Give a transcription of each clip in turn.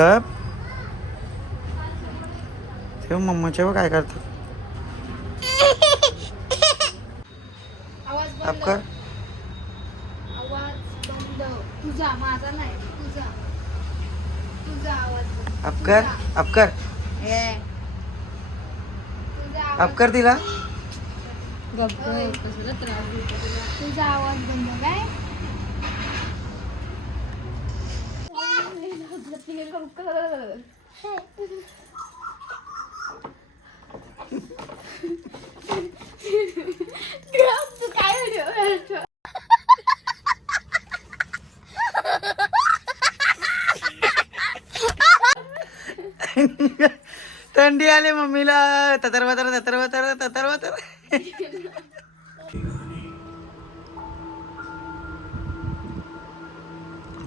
गप. तेव्हा मम्माच्या व काय करतात? आप बंद. कर. आवाज बंद. तुझा माझा नाही तुझा. तुझा आवाज बंद. आप कर आप कर. तुझा आप आवाज कर तिला तुझा आवाज बंद काय तू काय व्हिडिओ थंडी आली मम्मीला. ततर वतर ततर वतर ततर वतर.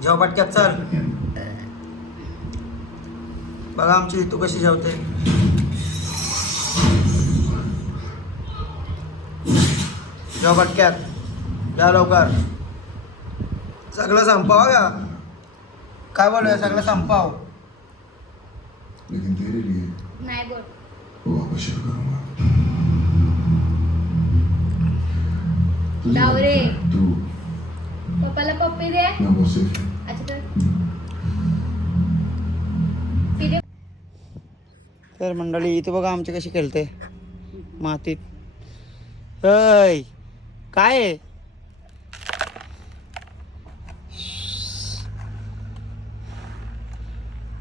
जेव्हा पटक्यात चल. बघा आमची तू कशी जेवते. जेव्हा पटक्यात. या लवकर. सगळं संपाव का? काय बोलूया? सगळं संपाव. लेकिन तेरे लिए नाही बोल. वापस शुरू करूंगा तू. पप्पाला पप्पी दे. ना वो सिर्फ तर मंडळी इथे बघा आमचे कशी खेळते. मातीत. अय काय आहे?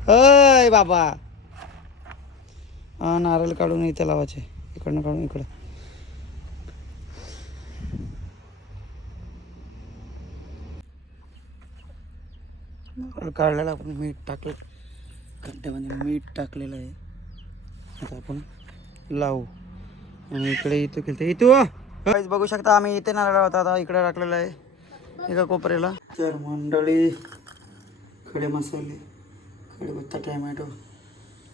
अय बाबा. हा नारळ काढून इथे लावायचे. इकडनं काढून इकडं. काढलेलं काढलेला आपण मीठ टाकलं. खड्ड्यामध्ये मीठ टाकलेलं आहे. आता आपण लावू. आणि इकडे इथं खेळतो इथं बघू शकता आम्ही इथे नारळ होता. आता इकडे टाकलेला आहे. एका कोपऱ्याला. तर मंडळी खडे मसाले कढीपत्ता टॅमॅटो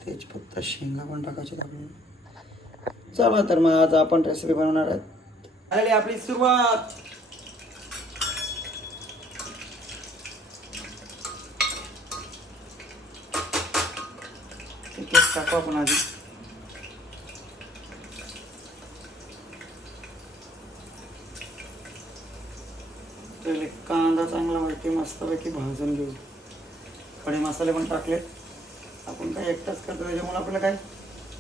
तेजपत्ता शेंगा पण टाकायचे आपल्याला. चला तर मग आज आपण रेसिपी बनवणार आहेत. आली आपली सुरुवात. टाकू आपण आधी पहिले कांदा चांगला वाटते मस्तपैकी भाजून घेऊ. खडे मसाले पण टाकलेत. आपण काय एकटाच करतो त्याच्यामुळे आपल्याला काय?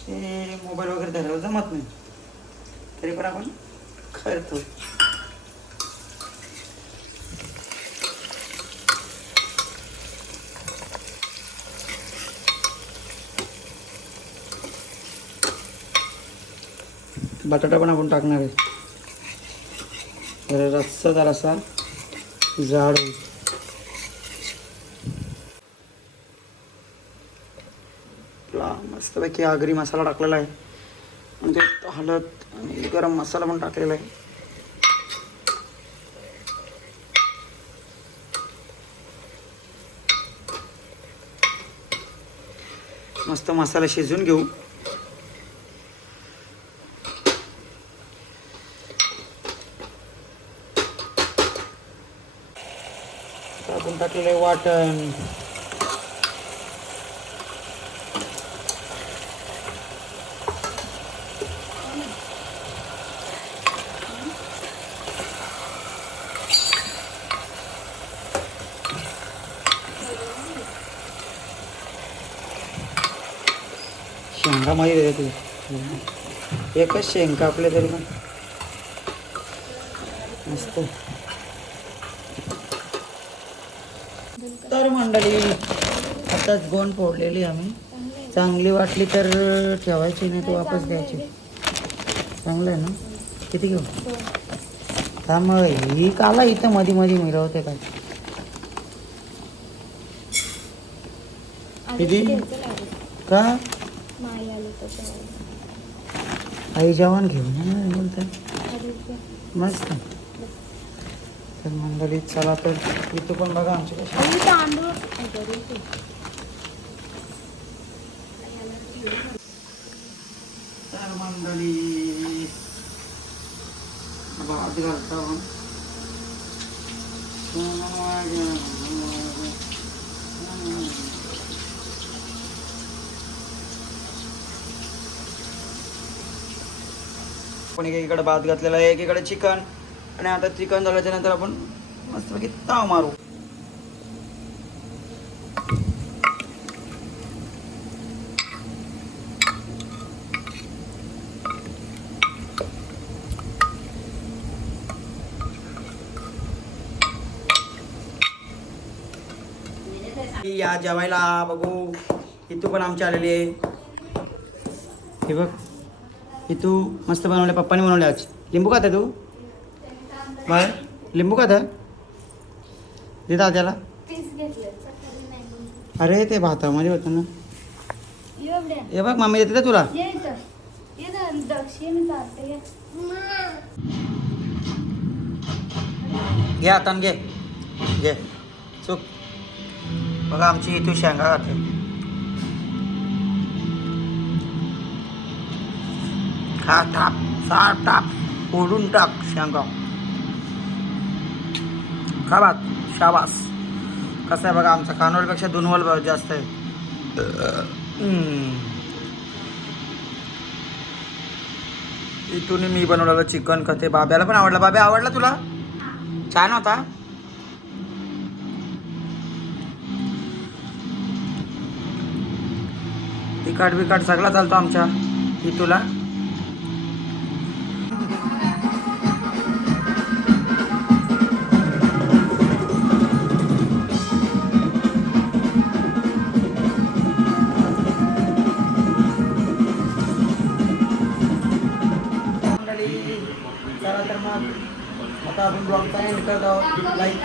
ते मोबाईल वगैरे धरायला जमत नाही. तरी पण आपण करतो. बटाटा पण आपण टाकणार आहे. जरा रस्सा जरासा. जाड होईल आपला मस्तपैकी आगरी मसाला टाकलेला आहे. म्हणजे हळद आणि गरम मसाला पण टाकलेला आहे. मस्त मसाला शिजवून घेऊ आता आपण टाकलेलं आहे वाटण. शेंगा माहीत आहे तुझं एकच शेंग कापले तरी पण. मस्त. मंडळी आताच गोंड फोडलेली आम्ही. चांगली वाटली तर ठेवायची नाही तर वापस द्यायची चांगलं आहे ना? किती घेऊ? थांब ही काला इथं मध्ये मध्ये मिरवते काय? किती? का? आई जेवण घेऊन मस्त. तर मंडळी चला तर इथं पण बघा आमच्या तर मंडळी भात घालता कोणी एकीकडे भात घातलेला आहे एकीकडे चिकन. आणि आता चिकन झाल्याच्यानंतर आपण मस्तपैकी ताव मारू. या जेवायला बघू. इथू पण आमची आलेली आहे. हे बघ. इथू मस्त बनवले पप्पाने बनवले आज. लिंबू खाते तू? बाय लिंबू त्याला पीस घेतले चटणी नाही. म्हणून. अरे ते भातामध्ये होतं ना. एवढ्या. हे बघ मम्मी देते का तुला? ये इथं. ये ना, दक्षिण चालते ये. घे हातान घे. घे. चुक. बघा आमची इथू शेंगा खाते. खा टाप सा टाप ओढून टाक शेंगा. खा शाबास. कसं आहे बघा आमचा कानवडपेक्षा दुनवल जास्त आहे. इथून मी बनवलेलं चिकन कथे बाब्याला पण आवडलं. बाब्या आवडला तुला? छान होता. तिखट बिकट सगळा चालतो आमच्या. इथूला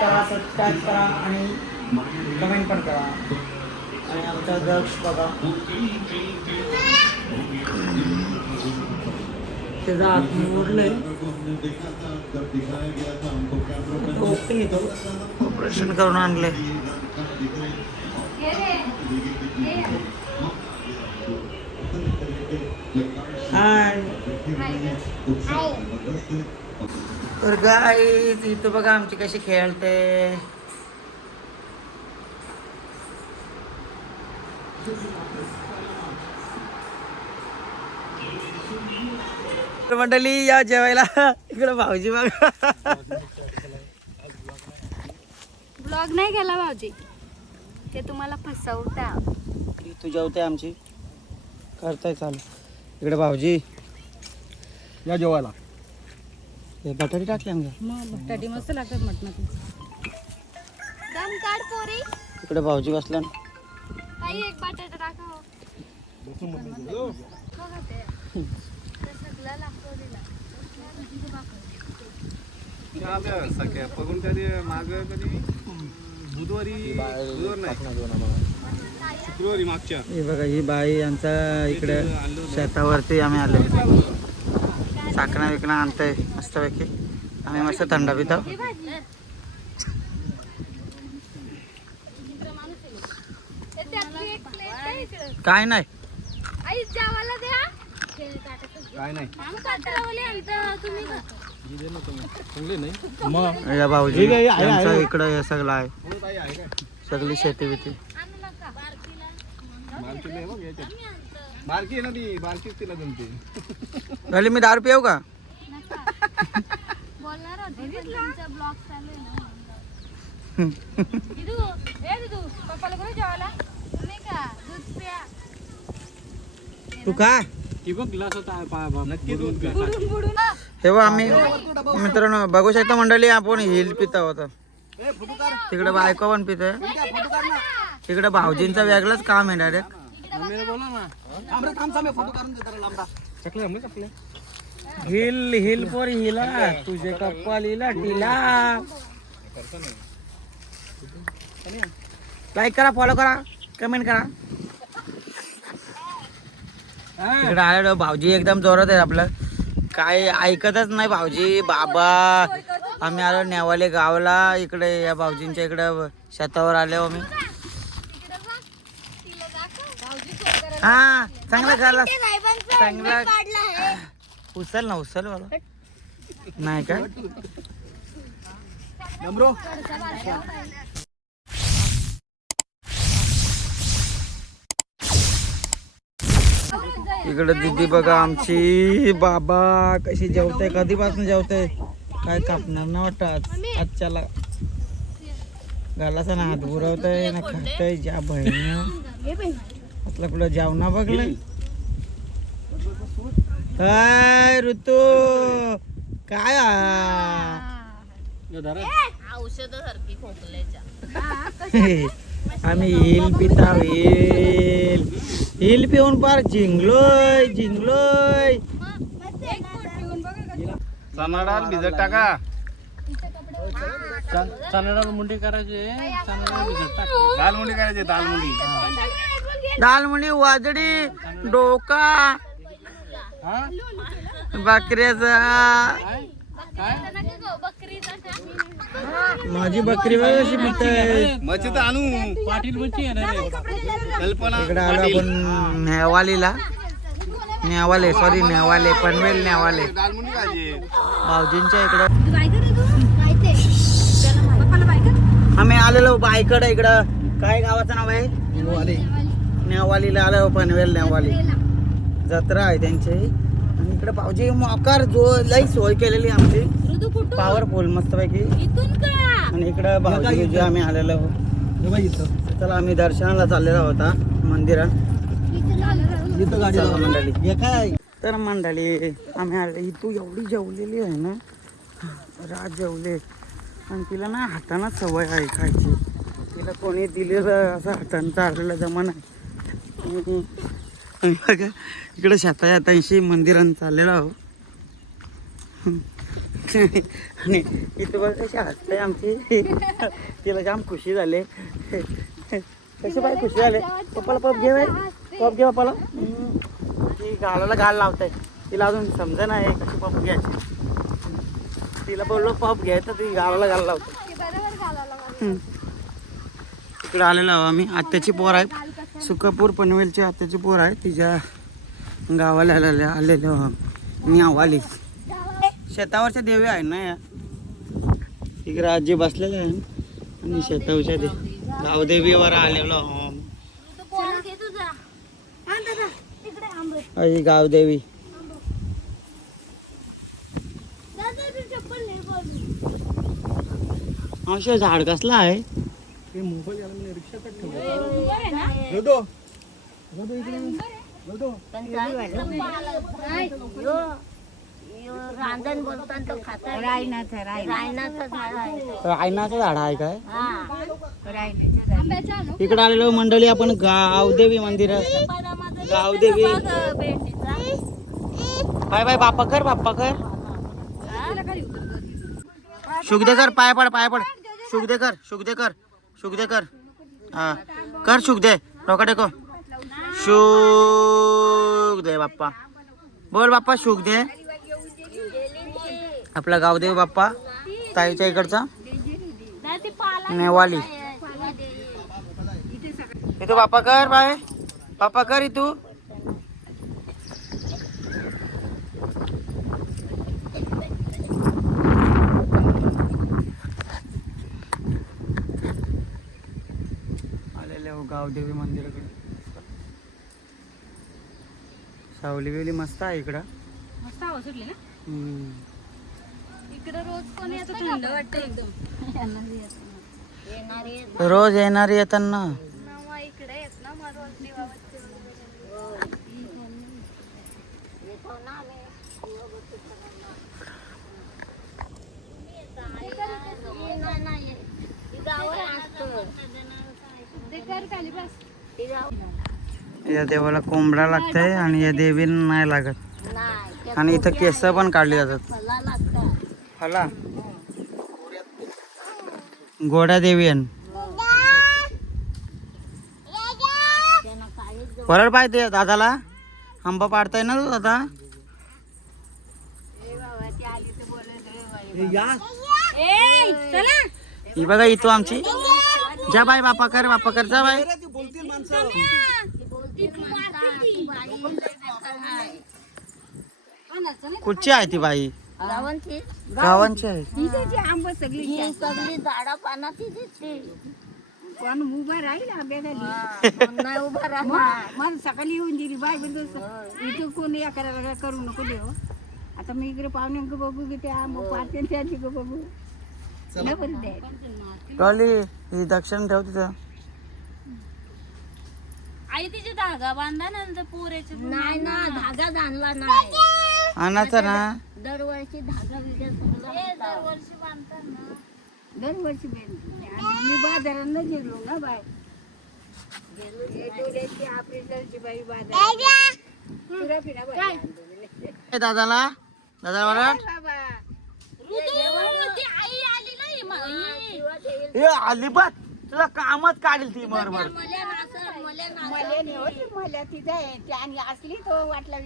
करा सबस्क्राईब करा आणि कमेंट पण करा. आणि आमचा दक्ष बघा. त्याचा आत मोडलंय. ओके येतो ऑपरेशन करून आणले. हाय तर गाय इथं बघा आमची कशी खेळते. मंडळी या जेवायला. इकडे भाऊजी बघा. ब्लॉग नाही केला भाऊजी. ते तुम्हाला फसवता. तू जेवते आमची. करताय चालू. इकडे भाऊजी. या जेवायला. हे बटाटे टाकले आमच्या मग बटाटी मस्त लागतात मटणात दम काढ पोरी इकडे भाऊजी बसला ना काही एक बटाटा टाका हो. बघा ते. ते सगळं लागतो तिला. सख्या बघून कधी माग कधी बुधवारी बुधवार नाही शुक्रवारी मागच्या हे बघा ही बाई यांचा इकडे शेतावरती आम्ही आले चाकणा विकणा आणतोय मस्तपैकी आम्ही मस्त थंड पितो. काय नाही काय नाही मग या भाऊजी. इकडं हे सगळं आहे सगळी शेती बिती. बारकी नाही बघ याच्यात. बारकी आहे ना ती बारकीच तिला जमते. झाली मी दारू पिऊ का? बोलणार होती पण तुमचा ब्लॉग चालू आहे ना दिदू ए दिदू पप्पाला करू जेवायला? तुम्ही का? दूध प्या. तू काय? ती बघ ग्लास होता नक्की दूध प्या. बुडून बुडून हे. बघ आम्ही मित्रांनो बघू शकता मंडळी आपण हिल पिता होता तिकडे बायको पण पितोय. तिकडे भाऊजींचा वेगळंच काम आहे डायरेक्ट हिल हिल पोर हिला. तुझे कप्पल हिला टिला लाईक करा फॉलो करा. कमेंट करा. इकडे आले भाऊजी एकदम जोरात आहे आपलं. काय ऐकतच नाही भाऊजी. बाबा आम्ही आलो नेवाले गावला. इकडे या भाऊजींच्या इकडे शेतावर आले आम्ही. हा चांगला खाला चांगला. उचल ना उचल मला नाही जाय इकडं दिदी बघा आमची. बाबा कशी जेवते कधीपासून जेवते? काय कापणार ना वाटत? आज आजच्याला घालाचा ना हात बुरवतय ना खातय ज्या बहिणी. आपलं कुठं जेवणा बघलंय काय ऋतू। काय हा? आम्ही हिल पिता हिल. हिल पिऊन पार झिंगलोय झिंगलोय चणा डाळ भिजत टाका. चणा मुंडी करायचे चणा डाळ भिजत टाक दाल मुंडी करायची दाल मुंडी. दालमुंडी वाजडी डोका हा? बकऱ्याचा माझी बकरी बघ कशी पितय मच्छी तर आणू. पाटील आहे. कल्पना इकडे आलो आपण नेवालीला. नेवाले सॉरी नेवाले पनवेल नेवाले. दाल मुंडी खायची भाऊजींच्या इकडं. आम्ही आलेलो बायकडे इकडं काय गावाचं नाव आहे? नेवालीला आलो पनवेल नेवाली जत्रा आहे त्यांची. आणि इकडे भाऊजी मोकार जो लई सोय केलेली आमची. पॉवरफुल मस्तपैकी. आणि इकडं भाऊजी जे आम्ही आलेलो. चला आम्ही दर्शनाला चाललेलो होता मंदिरात. मंडळी. तर मंडळी आम्ही आले. तू एवढी जेवलेली आहे ना. रात जेवले. आणि तिला ना हातानाच सवय आहे खायची. तिला कोणी दिलेलं असं हातानं चाललेला जमा नाही. आणि बघा इकडे शेता हातांशी मंदिरांनी चाललेलो आहो. आणि इथं बघ कशी हसते आमची. तिला जाम खुशी झाले. कशी बाय खुशी झाले? पप्पाला पप घे पप घे पप्पाला. ती गालाला गाल लावताय तिला अजून समजा नाही कशी पप घ्यायची. तिला बोललो पप घ्यायचं ती लावते. हम्म. इकडे आलेलो आहो आम्ही. आत्याची पोर आहे सुकापूर पनवेलची आत्याची पोर आहे तिच्या गावाला आलेल्या आलेलो. मी आवाली शेतावरच्या देवी आहे ना या. इकडे आजी बसलेल्या आहे आणि शेतावरच्या दे गावदेवीवर आलेलो आहो. आई गावदेवी अशा झाड कसला आहे? रांजण बोलतात तो खाता रायनाचं रायनाचं. झाड आहे. आयनाचं झाड आहे काय? इकडे आलेलो मंडळी आपण गावदेवी मंदिर. गावदेवी. बाय बाय बाप्पा कर बाप्पा कर. शुकदे कर पाय पड पाय पड. शुकदे कर शुकदे कर कर हा. कर शुकदे. रोका टेको शुगदे बाप्पा. बोल बाप्पा शुक आपला गावदेव बाप्पा ताईच्या इकडचा. नेवाली. इथं बाप्पा कर बाय. बाप्पा कर इथू आलेले हो गावदेवी मंदिराकडे. सावली बिवली मस्त आहे इकडं. मस्त हवा सुटली ना? हम्म. इकडे रोज कोणी येतं थंड वाटतं एकदम. रोज येणारी येताना. इकडे येत ना मग रोज दिवाबत्ती ते कर खाली बस या देवाला कोंबडा लागतंय आणि या देवीला नाही लागत. आणि इथं केस पण काढली जातात. फला गोड्या देवी आहे. परत पाहिजे दादाला. आंबा पाडताय ना तू दादा? ही बघा इथं आमची. जा बाय बापा कर बापा कर जा बाय कुठची आहे ती बाई? गावांची. गावांची आहे. ही सगळी झाडा दिसते कोण उभा राहील आंब्याखाली नाही उभा राहा मला सकाळी येऊन दिली बाय बंद इथं कोणी या करायला करू नको देव. आता मी इकडे पाहुण्यांक बघू की ते आंब पाहते त्यांची बघू. डॉली ही दक्षिण ठेव तिथं. आई तिचे धागा बांधा ना नंतर पोरेचे नाही ना धागा जाणला नाही. आणायचा ना. दरवर्षी धागा दरवर्षी बांधतात ना. दरवर्षी मी बाजारात गेलो. ना बाय हे दादाला. दादा ए अलिबात तुला कामच काढेल ती बरोबर मला नाही होती मला तिथं आणि असली तो वाटला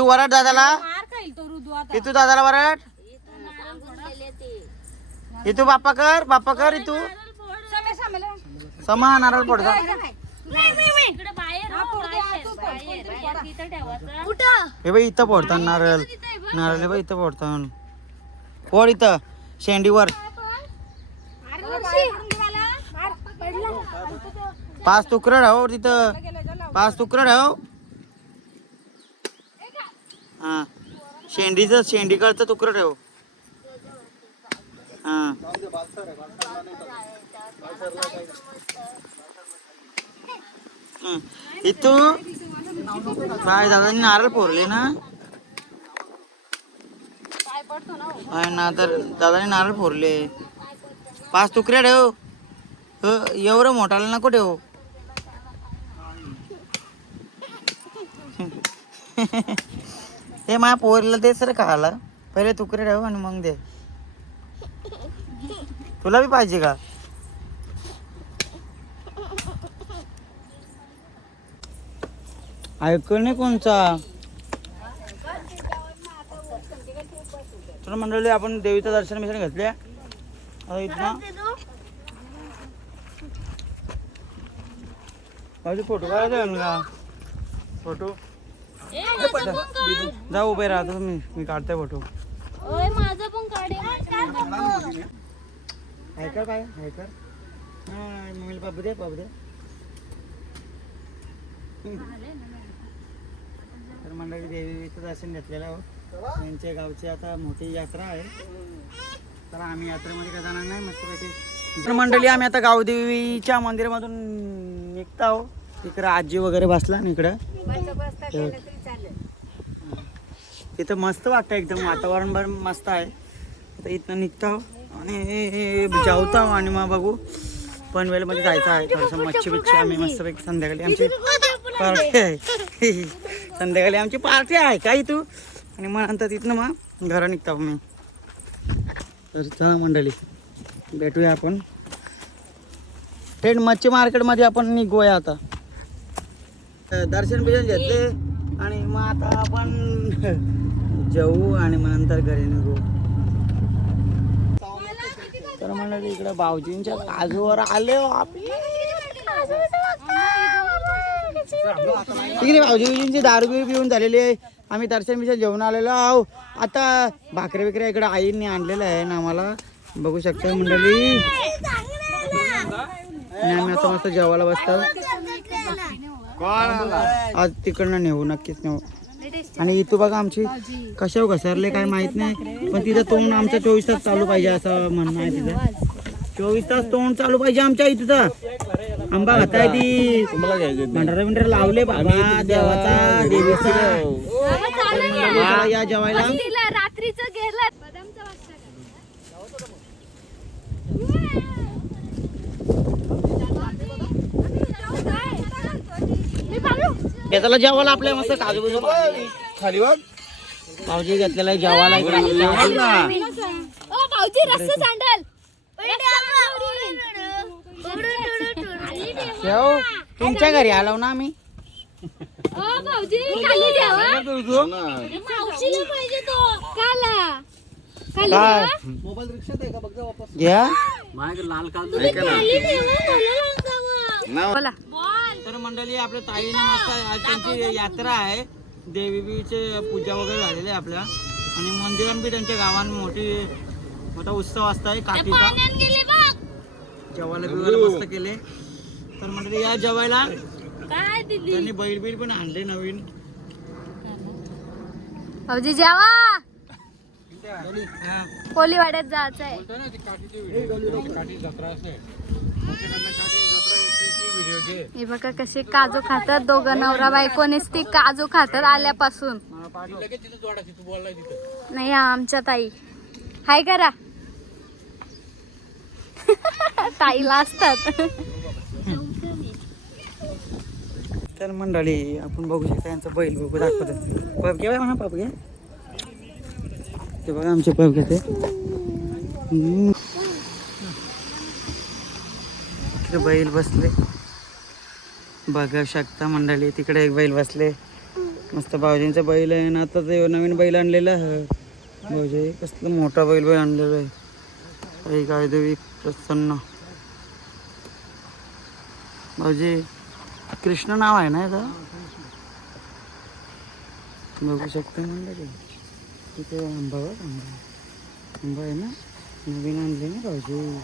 वराट दादाला. मार खाईल तो ऋतू आता. इथू दादाला वराट इथू बाप्पा कर बाप्पा कर इथू समा नारळ पडतो इकडे बाहेर हो, बाई इथं पडतात नारळ. नारळ हे बाई इथं पडतात फोड इथं? शेंडीवर. पाच तुकडं ठेव तिथं पाच तुकडं ठेव हां. शेंडीचं शेंडीकडचं तुकडं ठेव हां. इथू काय दादांनी नारळ फोरले ना? ना तर दादाने नारळ फोरले पाच तुकड्या ठेव. हो, एवढं मोठाला नको ठेव. हे माझ्या पोरीला दे सर खायला. पहिले तुकडे ठेव आणि मग दे. तुला बी पाहिजे का? ऐकू नाही कोणचा? तर मंडळी आपण देवीचं दर्शन मिशन घेतले आता इथनं फोटो काढायचे का? फोटो? जा उभे राहतो तुम्ही मी काढते फोटो. हायकर काय? हायकर हां मम्मीला पापू दे पापू दे. तर मंडळी देवीचं दर्शन घेतलेलं आहोत त्यांच्या गावची आता मोठी यात्रा आहे. तर आम्ही यात्रेमध्ये काय जाणार नाही मस्तपैकी. तर मंडळी आम्ही आता गावदेवीच्या मंदिरामधून निघत आहोत. इकडं आजी वगैरे बसला ना इकडं. बसता बसता गेलं तरी चालेल तिथं मस्त वाटतं एकदम. वातावरण पण मस्त आहे. आता इथनं निघतो आणि जेवतो आणि मग बघू. पनवेलमध्ये जायचं आहे. थोडंसं मच्छी बिच्छी आम्ही मस्तपैकी संध्याकाळी आमची पार्टी आहे. संध्याकाळी आमची पार्टी आहे. काय तू? आणि मग नंतर तिथनं मग घरा निघतो मी तर चला मंडळी भेटूया आपण. थेट मच्छी मार्केटमध्ये आपण निघूया आता. दर्शन बिर्शन घेतले आणि मग आता आपण जेवू आणि मग नंतर घरी निघू. तर म्हणाले इकडे भाऊजींच्या काजूवर आले हो भाऊजी बिजींची दारू बिरू पिऊन झालेली आहे. आम्ही दर्शन बिर्शन जेवण आलेलो आहो. आता भाकऱ्या बिकऱ्या इकडे आईंनी आणलेलं आहे ना आम्हाला. बघू शकता मंडळी. आम्ही आता मस्त जेवायला बसतो. आज तिकडनं नेऊ नक्कीच नेऊ. आणि इथं बघा आमची कशावर घसरले काय माहीत नाही. पण तिथं तोंड आमचं चोवीस तास चालू पाहिजे असं म्हणणं आहे तिथं. चोवीस तास तोंड चालू पाहिजे आमच्या इथं आंबा खाताय ती. भंडारा बिंडारा लावले बाबा देवाचा देवीचा. या जेवायला. रात्रीचं गेलं. बदामचा वाजता त्याला जेवायला आपल्या मस्त काजू बिजू खाली भाऊजी घेतलेला आहे जेवायला इकडे. आपल्या. ओ भाऊजी रस्ता सांडल. ठेव. तुमच्या घरी आलो ना आम्ही. खाली द्यावा मावशीला पाहिजे तो. काला. खाली काय? मोबाईल रिक्षात आहे का? बघ जा वापस. घ्या. माझ्याकडे लाल काल खाली द्यावा मला बोला. तर मंडळी आपल्या ताईने मस्त आज त्यांची यात्रा आहे. देवीचे पूजा वगैरे झालेली आहे आपल्या. आणि मंदिरात बी त्यांच्या गावात मोठी मोठा उत्सव असतोय काकीचा. पाण्यात गेले बघ. जेवायला बिवायला मस्त केले. तर म्हटलं या जेवायला काय दिली? त्यांनी बैल बिल पण आणले नवीन. भाऊजी जेवा. हा. कोलीवाड्यात जायचं आहे. बोलतोय ना ती काठीची व्हिडिओ काठी जत्रा असते. त्याच्याकडनं काठी जत्रा व्हिडिओ घे. हे बघा कसे काजू खातात दोघं नवरा बायकोनेच ती काजू खातात आल्यापासून. मला पाठव. लगेच तिथं जोडायची तू बोललाय तिथं. नाही हा आमच्या ताई. हाय करा. ताईला असतात. तर मंडळी आपण बघू शकता यांचा बैल बघू दाखवतो पब घ्या म्हणा पब घ्या. ते बघा आमचे पब घेते. बैल बसले. बघा शकता मंडळी तिकडे एक बैल बसले. मस्त भाऊजींचा बैल आहे ना आता ते नवीन बैल आणलेला भाऊजी कसलं मोठा बैल बैल आणलेला आहे. एक देवी प्रसन्न भाऊजी कृष्ण नाव आहे ना याचं? बघू शकते म्हणलं ते. तिथे आंबा बघ आंबा आंबा आहे ना? नवीन आणले ना भाऊजी.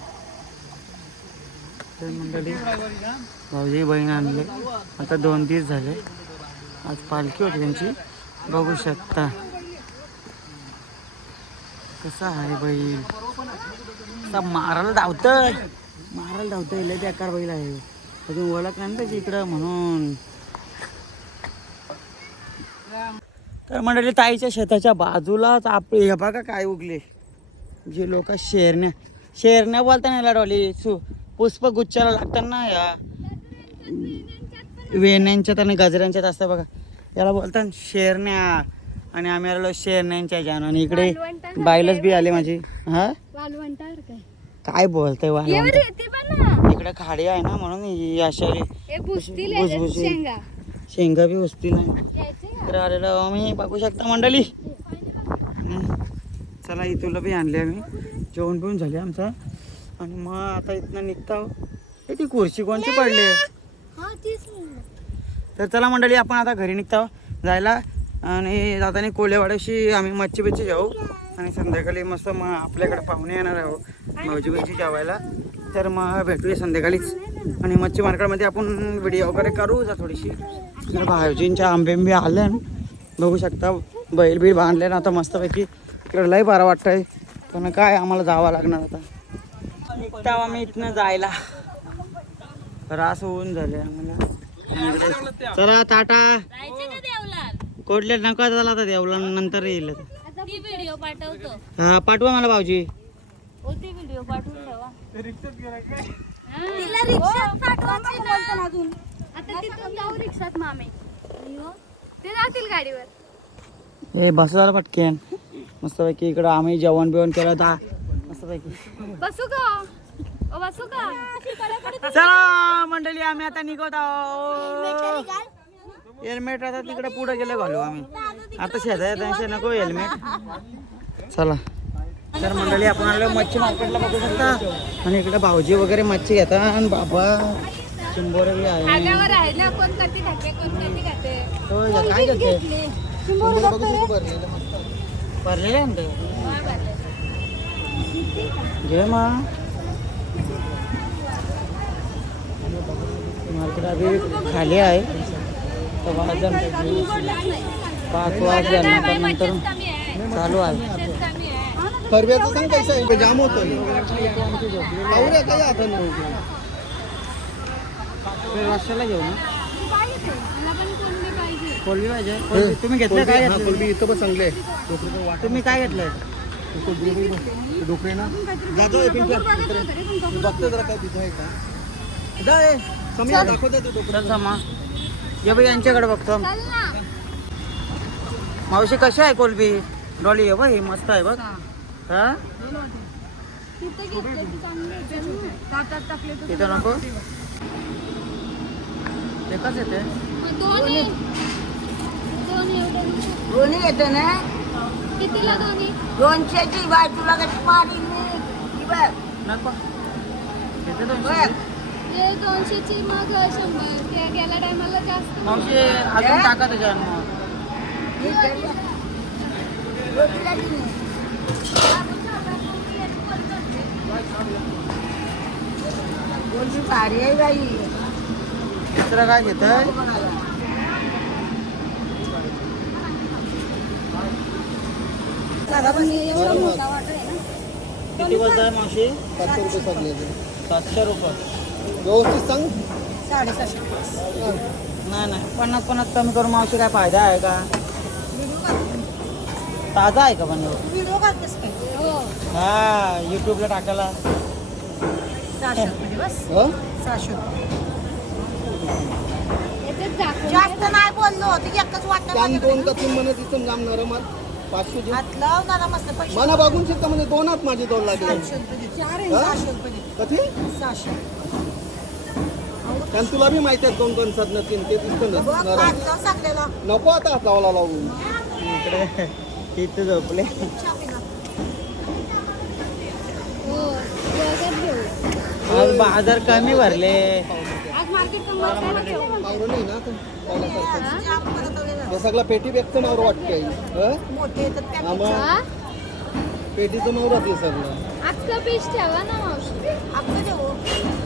तर मंडळी भाऊजी बहीण आणले. आता दोन दिवस झाले. आज पालखी होती त्यांची. बघू शकता. कसा आहे बैल मारायला धावतं मारायला धावतं लय बेकार बैल आहे. अजून ओळख नाही ना त्याची इकडं म्हणून. तर मंडळी ताईच्या शेताच्या बाजूलाच आपले हे बघा काय उगले. जे लोक शेरण्या शेरण्या बोलता नाही लाडवाली सु पुष्पगुच्छाला लागतात ना या. वेण्यांच्यात आणि गजऱ्यांच्यात असतं बघा. याला बोलतात शेरण्या. आणि आम्ही आलो शेरण्यांच्या जाण आणि इकडे बायलच बी आले माझी. हा? काय काय बोलतंय वाहन ती पण ना इकडे खाडी आहे ना म्हणून ही अशा हे भुसभुशीत. शेंगा. शेंगा बी उचतील? तर आलेलो आम्ही बघू शकता मंडळी. चला इथूला बी आणले आम्ही. जेवण बिवून झाले आमचं. आणि मग आता इथनं निघता हे. ती खुर्ची कोणची पडली? हा. तर चला मंडळी आपण आता घरी निघता जायला. आणि जाताना कोलेवाड्याशी आम्ही मच्छी बिच्छी जाऊ आणि संध्याकाळी मस्त मग आपल्याकडे पाहुणे येणार आहोत भाऊजी बिच्छी जेवायला. तर मग भेटूया संध्याकाळीच. आणि मच्छी मार्केटमध्ये आपण व्हिडिओ वगैरे करू जा थोडीशी. तर भाऊजींच्या आंबे बिंबे आले. बघू शकता बैल बिल बांधले ना आता मस्तपैकी. इकडे लय बरं वाटतंय. पण काय आम्हाला जावं लागणार आता. निघता आम्ही इथनं जायला. रास होऊन झाले आम्हाला. चला टाटा. जायचं का देवलाल? कोडले नका झाला आता देवला नंतर येईल ती व्हिडिओ पाठवतो. हा पाठवा मला भाऊजी. हो ती व्हिडिओ पाठवून ठेवा तिला रिक्षात पाठवायची ना अजून. आता तिथून जाऊ रिक्षात मामे. ते जातील गाडीवर. हे बस झालं पटकेन. मस्तपैकी इकडं आम्ही जेवण बिवण केलं होता मस्तपैकी. बसू का? ओ बसू का? चला मंडळी आम्ही आता निघत आहोत. हेल्मेट आता तिकडे पुढे गेलं घालू आम्ही. आता शेजारी त्यांचे नको हेल्मेट चला. तर मंडळी आपण आलो मच्छी मार्केटला बघू शकता. आणि इकडे भाऊजी वगैरे मच्छी घेतात. आणि बाबा चिंबोरे? काय घेते भरलेले. घे मग मार्केट अभी खाली आहे. तर वाजन पाच वाजल्यानंतर नंतर चालू आहे. परव्याचं सांग कसं आहे. जाम होतं आवऱ्या काय आता नाही ते रस्त्याला घेऊ ना. कोलबी पाहिजे. कोलबी तुम्ही घेतलं काय हा कोलबी इथं पण चांगले आहे. तुम्ही काय घेतलंय? डोकरे ना. जातो बघतो जरा काय तिथं आहे का. जा दाखवते डोकरे. ये बाई यांच्याकडे बघतो. मावशी कशी आहे कोलबी? डॉली आहे ही मस्त आहे बघ. हा? तिथं नको. एकच येते. दोन्ही. येतं ना? दोनशेची बाय तुला कशी बघ. नको. येते दोनशे बघ ते दोनशेची मग शंभर. ते गेल्या टायमाला जास्त मावशी अजून टाका. कोणती आहे बाई दुसरं काय घेत किती वाजता आहे मावशी सातशे रुपये. सातशे रुपये. व्यवस्थित सांग. नाही नाही. पन्नास पन्नास कमी करून मावशी काय फायदा आहे का? ताजा आहे का पण? हो. हा युट्यूबला टाकायला. हं? याच्यात दाखव जास्त नाही बोललो. होती एकच वाटत दोन का तीन महिने तिथून जामणार माल पाचशे दे. हात लावणार मस्त पैसे. मना बागून शिकता म्हणजे दोनात माझे दोन लागले. चार आहे हा? सहाशे रुपये कधी? सहाशे. कारण तुला बी माहिती आहे दोन दोन साधनं तीन ते दिसतं नको आता हात लावला लावून इकडे इथे झोपले. आज बाजार कमी भरले. मावरं नाही ना सगळं पेटी बॅगचं मावर हा? पेटीचं मावरात हे सगळं. आजचा पीस ठेवा ना मावशी. आपण देऊ तुम्हाला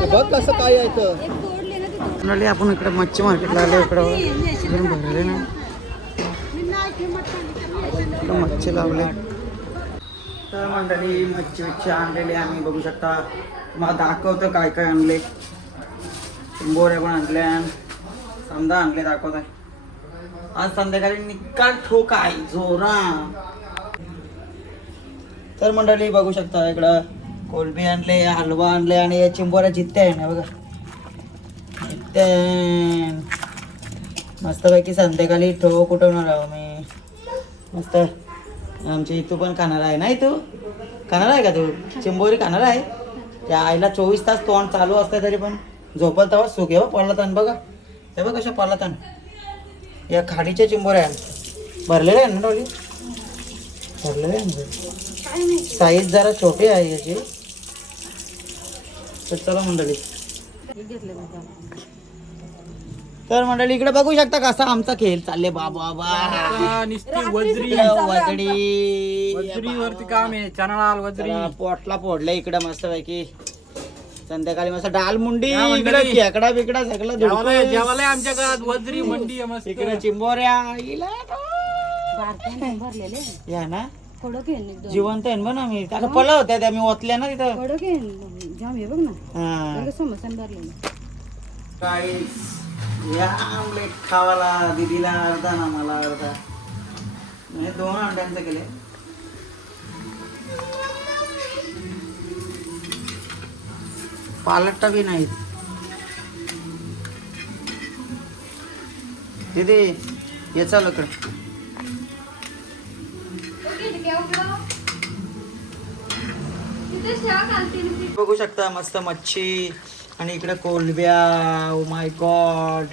बघ कसं काय आहे आपण इकडे मच्छी मार्केटला आलो इकडं इकडून भरले ना इकडं मच्छी लावले. तर मंडळी मच्छी मच्छी आणलेली आम्ही बघू शकता. तुम्हाला दाखवतो काय काय आणले. बोऱ्या पण आणल्या समजा आणले दाखवत आहे आज संध्याकाळी निकाल ठोक आहे जोरा तर मंडळी बघू शकता इकडं. कोलबी आणले हलवा आणले आणि या चिंबोऱ्या जित्त्या आहे ना बघा. चित्त्या मस्तपैकी संध्याकाळी ठोक उठवणार आहो मी. मस्त. आमची इथू पण खाणार आहे ना इथू? खाणार आहे का तू? चिंबोरी खाणार आहे? त्या आईला चोवीस तास तोंड चालू असतं तरी पण. झोपल तेव्हा सुख आहे पडला बघा. हे बघ कशा पडला या खाडीच्या चिंबोऱ्या आहे भरलेल्या आहे ना डोली? भरलेल्या आहे ना? साईज जरा छोटी आहे याची. तर चला मंडळी. तर मंडळी इकडे बघू शकता कसा आमचा खेळ चालले बाबा बा. नुसती वजरी. वजडी वजरीवरती काम आहे चणाळ वजरी. पोटला फोडलं इकडे मस्त पैकी संध्याकाळी मस्त डाल मुंडी इकडे. खेकडा बिकडा सगळं जेवायला आमच्या घरात वजरी मंडी आहे मस्त. इकडे चिंबोऱ्या या ना. कडक आहे एकदम. जिवंत आहे ना मी आता पला होत्या त्या मी ओतल्या ना तिथं. कडक आहे जाम आहे बघ ना. हा. समोसा भरलेले Guys, या आमलेट खावाला दीदीला अर्धा ना मला अर्धा. म्हणजे दोन अंड्यांचं केले पालकटा बी नाही दीदी ये चाल इकडे तिथेच ठेवा बघू शकता मस्त मच्छी आणि इकडे कोलब्या. Oh my God